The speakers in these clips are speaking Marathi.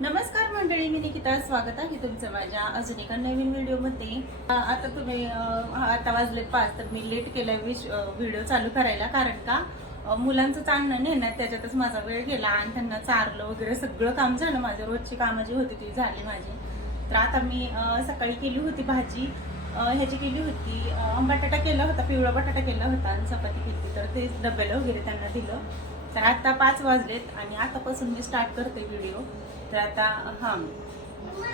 नमस्कार मंडळी, मी निकिता. स्वागत आहे तुमचं माझ्या अजून एका नवीन व्हिडिओमध्ये. आता तुम्ही आता वाजले 5 तर मी लेट केलाय व्हिडिओ चालू करायला, कारण का मुलांचं चालणं नेण्यात त्याच्यातच माझा वेळ गेला आणि त्यांना चारलं वगैरे सगळं काम झालं. माझं रोजची कामं जी होती ती झाली माझी. तर आता मी सकाळी केली होती भाजी, ह्याची केली होती, बटाटा केला होता, पिवळा बटाटा केला होता आणि चपाती केली, तर ते डब्याला वगैरे त्यांना दिलं. तर आता 5 वाजलेत आणि आतापासून मी स्टार्ट करते व्हिडिओ. तर आता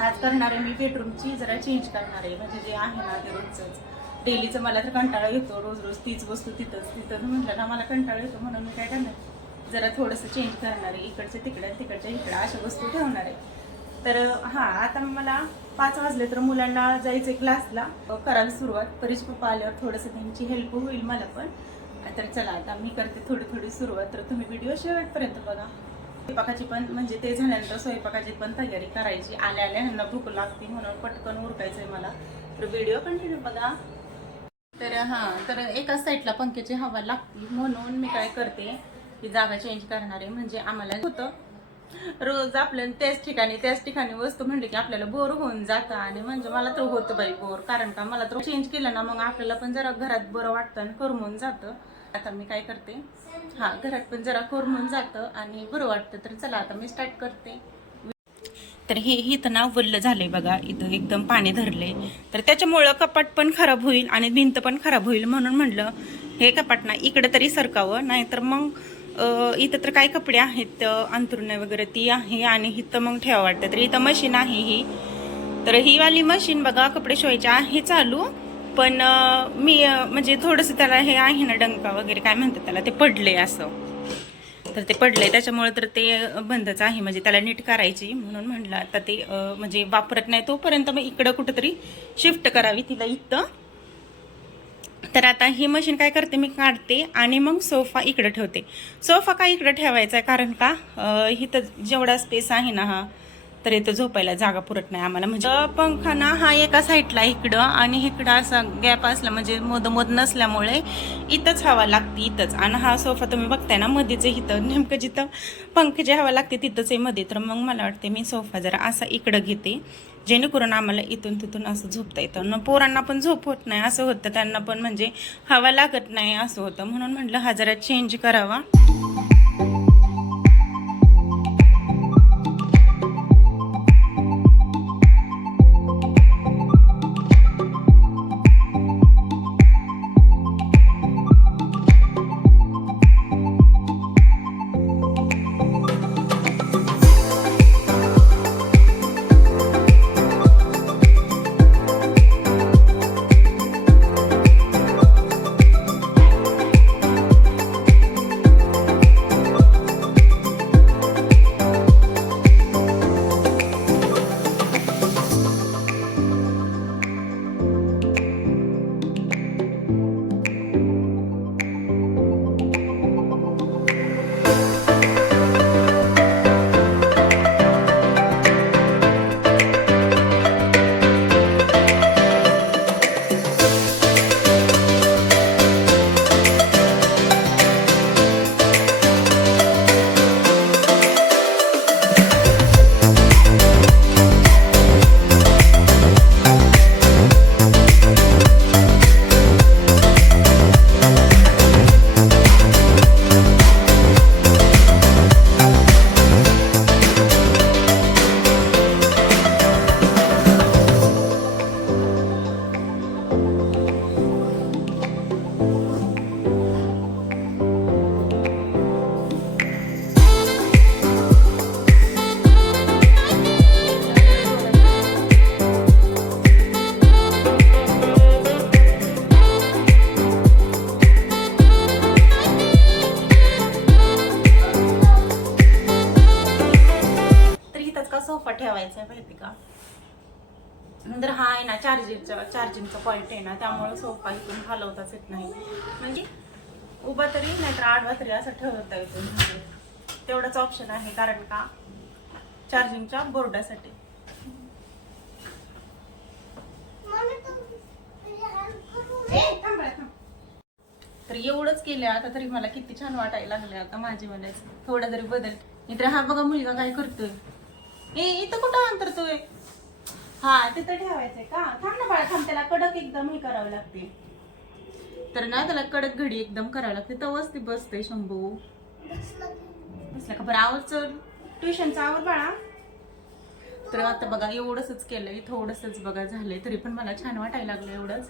आज करणार आहे मी बेडरूमची जरा चेंज करणार आहे, म्हणजे जे आहे ना ते रोजच डेलीचं. मला तर कंटाळा येतो, रोज रोज तीच वस्तू तिथं म्हटलं ना मला कंटाळा येतो, म्हणून मी काय करणार जरा थोडंसं चेंज करणार आहे. इकडचं तिकडे तिकडच्या इकडे अशा वस्तू ठेवणार आहे. तर आता मला 5 वाजले तर मुलांना जायचं क्लासला, करायला सुरुवात. परीच पप्पा आल्यावर थोडंसं त्यांची हेल्प होईल मला पण. तर चला आता मी करते थोडी थोडी सुरुवात, तर तुम्ही व्हिडिओ शेवटपर्यंत बघा. स्वयंपाकाची पण म्हणजे ते झाल्यानंतर स्वयंपाकाची पण तयारी करायची. आल्या ह्यांना भूक लागते म्हणून पटकन उरकायचंय मला. तर व्हिडिओ कंटिन्यू बघा. तर एकाच साईडला पंख्याची हवा लागते, म्हणून मी काय करते की जागा चेंज करणार आहे. म्हणजे आम्हाला होतं रोज आपल्याला त्याच ठिकाणी वस्तू म्हणले की आपल्याला बोर होऊन जातं, आणि म्हणजे मला तर होतं बाई बोर, कारण का मला तर चेंज केलं ना मग आपल्याला पण जरा घरात बरं वाटतं आणि करमून जातं. आता मी काय करते, घरात पण जरा करमून जातं आणि बरं वाटतं. तर चला आता मी स्टार्ट करते. तर हे इथं ना वल्ल झालंय बघा, इथं एकदम पाणी धरले, तर त्याच्यामुळं कपाट पण खराब होईल आणि भिंत पण खराब होईल, म्हणून म्हणलं हे कपाट ना इकडे तरी सरकावं, नाहीतर मग इथं तर काही कपडे आहेत अंथरुणे वगैरे ती आहे आणि इथं मग ठेवा वाटतं. तर इथं मशीन आहे ही, तर ही वाली मशीन बघा कपडे शिवायची आहे चालू, पण मी म्हणजे थोडंसं त्याला हे आहे ना डंका वगैरे काय म्हणतात त्याला, ते पडले असं, तर ते पडले त्याच्यामुळे तर ते बंदच आहे. म्हणजे त्याला नीट करायची, म्हणून म्हटलं आता ते म्हणजे वापरत नाही तोपर्यंत मग इकडं कुठंतरी शिफ्ट करावी तिला इथं. तर आता ही मशीन काय करते, मी काढते आणि मग सोफा इकडे ठेवते. सोफा का इकडे ठेवायचा आहे, कारण का इथं जेवढा स्पेस आहे ना तर इथं झोपायला जागा पुरत नाही आम्हाला. म्हणजे पंखा ना हा एका साईडला इकडं आणि इकडं असा गॅप असला, म्हणजे मोद नसल्यामुळे इथंच हवा लागते इथंच. आणि हा सोफा तुम्ही बघताय ना मध्येच इथं, नेमकं जिथं पंख्याची हवा लागते तिथंच आहे मध्ये. तर मग मला वाटते मी सोफा जरा असा इकडं घेते, जेणेकरून आम्हाला इथून तिथून असं झोपता येतं ना. पोरांना पण झोप होत नाही असं होतं, त्यांना पण म्हणजे हवा लागत नाही असं होतं, म्हणून म्हटलं हा जरा चेंज करावा. सोफा ठेवायचा आहे माहिती का, नंतर हा आहे ना चार्जिंगचा पॉईंट आहे ना, त्यामुळे सोफा इथून हलवताच येत नाही. म्हणजे उभा तरी नाहीतर आडवा तरी असं ठेवता येतो, तेवढाच ऑप्शन आहे, कारण का चार्जिंगच्या बोर्डासाठी. तर एवढंच केलं आता तरी मला किती छान वाटायला लागले. आता माझी म्हणायचं थोडा जरी बदल. इतर हा बघा मुलगा काय करतोय, इथं कुठं अंतरतोय? हा तिथं ठेवायचंय का? थांब ना बाळा, थांब. त्याला कडक एकदम हे करावं लागते. तर ना त्याला कडक घडी एकदम करावं लागते, तेव्हाच ती बसते. शंभू बसला का? बरं आवर, चल ट्युशनचा आवर बाळा. तर आता बघा एवढंच केलंय, थोडंसंच बघा झालंय, तरी पण मला छान वाटायला लागलं एवढंच.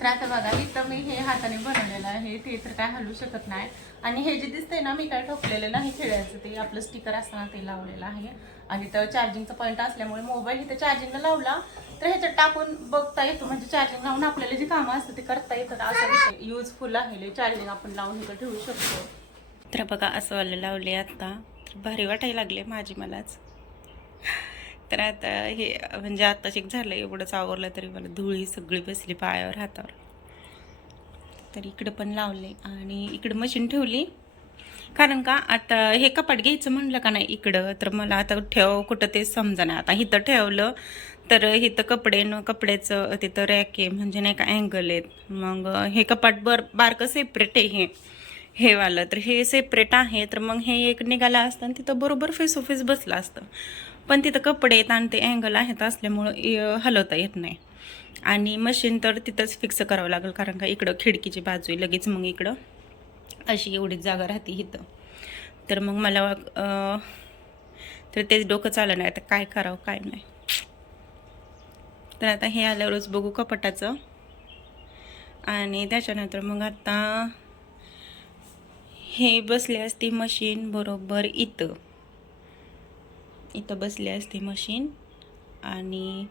तर आता बघा इथं मी हे हाताने बनवलेलं आहे, ते तर काय हलू शकत नाही. आणि हे जे दिसतंय ना, मी काय ठोकलेलं नाही खेळायचं, ते आपलं स्टिकर असताना ते लावलेलं आहे. आणि तर चार्जिंगचा पॉईंट असल्यामुळे मोबाईल इथं चार्जिंगला लावला तर ह्याच्यात टाकून बघता येतो, म्हणजे चार्जिंग लावून आपल्याला जी कामं असतं ते करता येतात. असा विषय युजफुल आहे, चार्जिंग आपण लावून इथं ठेवू शकतो. तर बघा असं वाला लावले आता, तर भारी वाटायला लागले माझी मलाच. तर आता हे म्हणजे आत्ताच एक झालं, एवढंच आवरलं तरी मला धुळी सगळी बसली पायावर, हातावर. तर इकडं पण लावले आणि इकडं मशीन ठेवली, कारण का आता हे कपाट घ्यायचं म्हणलं का नाही इकडं, तर मला आता ठेव कुठं ते समजा नाही. आता इथं ठेवलं तर इथं कपड्याचं तिथं रॅक आहे, म्हणजे नाही का अँगल आहेत. मग हे कपाट बारकं सेपरेट आहे, हे वालं तर हे सेपरेट आहे. तर मग हे एक निघालं असतं आणि तिथं बरोबर फेस टू फेस बसलं असतं. पण तिथं कपडे आहेत आणि ते अँगल आहेत असल्यामुळं हलवता येत नाही. आणि मशीन तर तिथंच फिक्स करावं लागेल, कारण का इकडं खिडकीची बाजू आहे लगेच, मग इकडं अशी एवढीच जागा राहते इथं. तर मग मला तर तेच डोकं चाललं नाही आता काय करावं काय नाही. तर आता हे आल्यावरच बघू कपाटाचं. आणि त्याच्यानंतर मग आता हे बसले असते मशीन बरोबर इथं बसले असते मशीन. आणि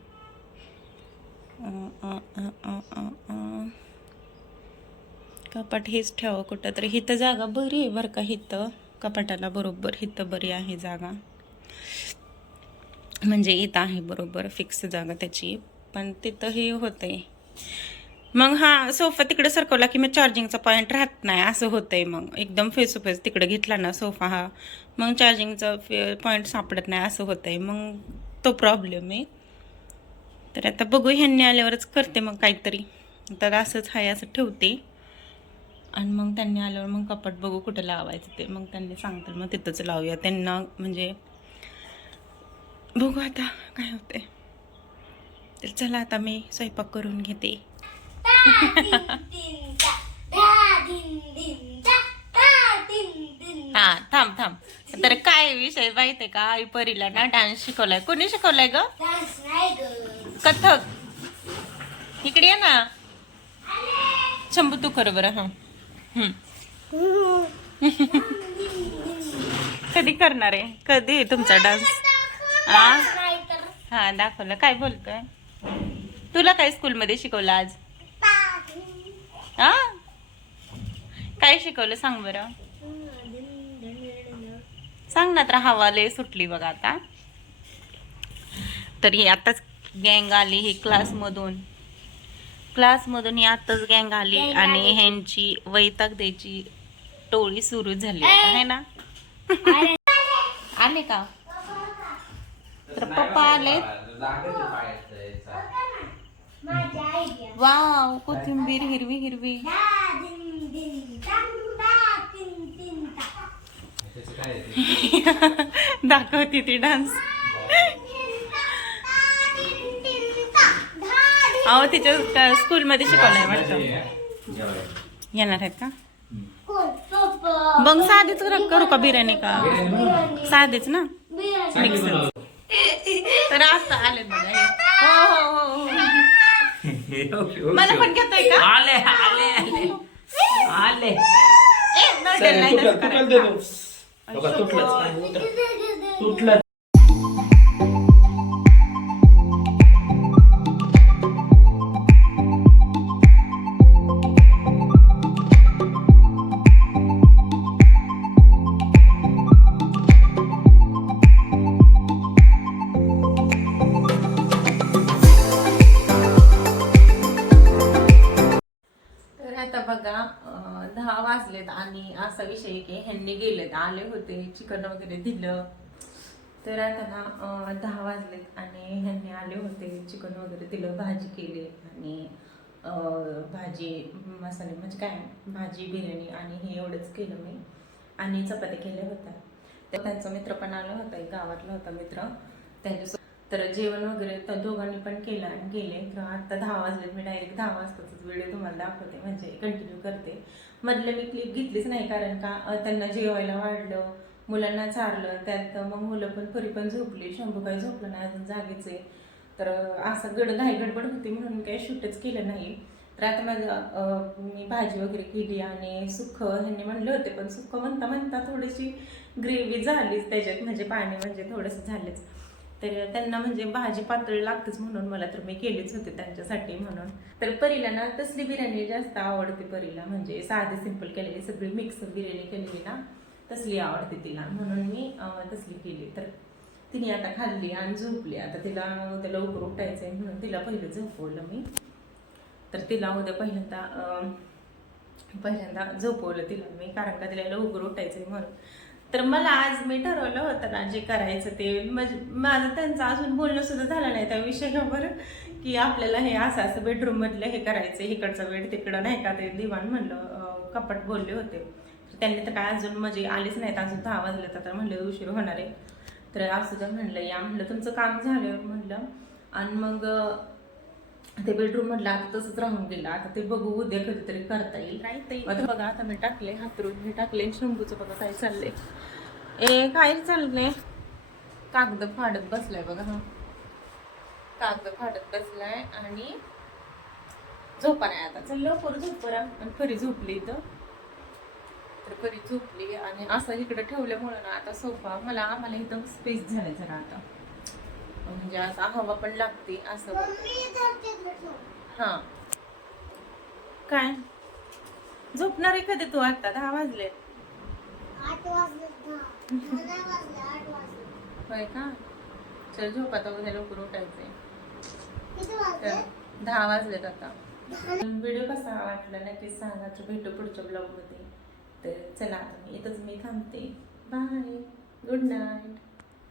कपाट हेच ठेवावं कुठं तरी. हिथं जागा बरी आहे बरं का, हिथं कपाटाला बरोबर हिथं बरी आहे जागा, म्हणजे इथं आहे बरोबर फिक्स जागा त्याची. पण तिथं हे होतंय, मग हा सोफा तिकडे सरकवला की मग चार्जिंगचा पॉईंट राहत नाही, असं होतंय. मग एकदम फेस टू फेस तिकडे घेतला ना सोफा हा, मग चार्जिंगचा पॉईंट सापडत नाही, असं होतंय. मग तो प्रॉब्लेम आहे. तर आता बघू, ह्यांनी आल्यावरच करते मग काहीतरी. तर असंच आहे, असं ठेवते आणि मग त्यांनी आल्यावर मग कपाट बघू कुठं लावायचं ते, मग त्यांनी सांगतील मग तिथंच लावूया. त्यांना म्हणजे बघू आता काय होते. तर चला आता मी स्वयंपाक करून घेते. हा थांब थांब. तर काय विषय माहितीये का, आई परीला ना डान्स शिकवलाय. कोणी शिकवलाय ग? कथक. इकडे ये ना शंभू, तू कर बरं. हा कधी करणार आहे, कधी आहे तुमचा डान्स? हा दाखवलं. काय बोलतोय? तुला काय स्कूलमध्ये शिकवलं आज? हा काय शिकवलं सांग बरं, सांग ना. तर हवा लय सुटली बघा आता. तर ही आताच गँग आली, ही क्लासमधून ही आताच गँग आली आणि ह्यांची वैताग द्यायची टोळी सुरू झाली आहे ना. आले का? तर पप्पा आले. वाव, कोथिंबीर हिरवी हिरवी. दाखवती ती डान्स. अहो तिच्या स्कूलमध्ये शिकवलंय वाटतं. येणार आहेत का? मग साधीच करू का बिर्याणी का? साधीच ना, मिक्स. तर आता आले बघा. हो हो हो, मला पण घेतोय का? आले आले आले आले. तुटलं. आता बघा 10 वाजलेत आणि असा विषय की ह्यांनी गेलेत, आले होते, चिकन वगैरे दिलं. तर आता ना 10 वाजलेत आणि ह्यांनी आले होते, चिकन वगैरे दिलं, भाजी केली आणि भाजी मसाले म्हणजे काय भाजी बिर्याणी आणि हे एवढंच केलं मी. आणि चपात्या केल्या होत्या. तर त्यांचा मित्र पण आला होता, एक गावातला होता मित्र त्यांच्यासोबत. तर जेवण वगैरे तर दोघांनी पण केलं आणि गेले. तर आता 10 वाजले, मी डायरेक्ट 10 वाजताच व्हिडिओ तुम्हाला दाखवते, म्हणजे कंटिन्यू करते. मधलं मी क्लिप घेतलीच नाही, कारण का त्यांना जेवायला वाढलं, मुलांना चारलं, त्यात मग मुलं पण परी पण झोपली, शंभू काही झोपलं नाही अजून जागीच आहे. तर असं घाई गडबड होती म्हणून काही शूटच केलं नाही. तर आता माझं मी भाजी वगैरे केली आणि सुक्क ह्यांनी म्हणले होते, पण सुक्क म्हणता म्हणता थोडीशी ग्रेव्ही झालीच त्याच्यात, म्हणजे पाणी म्हणजे थोडंसं झालेच. तर त्यांना म्हणजे भाजी पातळ लागतेच म्हणून मला तर मी केलीच होती त्यांच्यासाठी म्हणून. तर परीला ना तसली बिर्याणी जास्त आवडते परीला, म्हणजे साधी सिंपल केलेली, सगळी मिक्स बिर्याणी केलेली ना तसली आवडते तिला, म्हणून मी तसली केली. तर तिने आता खाल्ली आणि झोपली. आता तिला उद्या लवकर उठायचंय म्हणून तिला पहिलं झोपवलं मी. तर तिला उद्या पहिल्यांदा झोपवलं तिला मी, कारण का तिला लवकर उठायचंय म्हणून. तर मला आज मी ठरवलं होतं ना जे करायचं ते, म्हणजे माझं त्यांचं अजून बोलणं सुद्धा झालं नाही त्या विषयावर, की आपल्याला हे असं बेडरूम मधलं हे करायचं, इकडचं बेड तिकडं नाही का, ते दिवाण म्हणलं कपाट बोलले होते. त्यांनी तर काय अजून म्हणजे आलीच नाहीत, अजून 10 वाजले तर म्हणले उशीर होणार आहे. तर असं जर म्हणलं या म्हणलं तुमचं काम झालं म्हणलं. आणि मग ते बेडरूम म्हटलं आता तसंच राहून गेलं, आता ते बघू उद्या कधीतरी करता येईल. आता बघा, आता मी टाकले हातरून, हे टाकले शंभूचं बघा काय चाललंय. काय चाललंय, कागद फाडत बसलाय बघा. हा कागद फाडत बसलाय आणि झोपा नाही आता. चल लवकर झोप बरं. आणि परी झोपली इथं, तर परी झोपली आणि असं इकडे ठेवल्यामुळे ना आता सोफा आम्हाला इथं स्पेस झालाय जरा आता, म्हणजे आता हवा पण लागते असं. हा काय झोपणार आहे कधी तू? आता 10 वाजले. 8 वाजले. होय का? चल झोप आता, उद्या लवकर उठायचंय. किती वाजले? 10 वाजलेत आता. व्हिडिओ कसा वाटला नक्कीच सांगा. तर भेटू पुढच्या ब्लॉग मध्ये. तर चला आता मी थांबते. Bye, good night.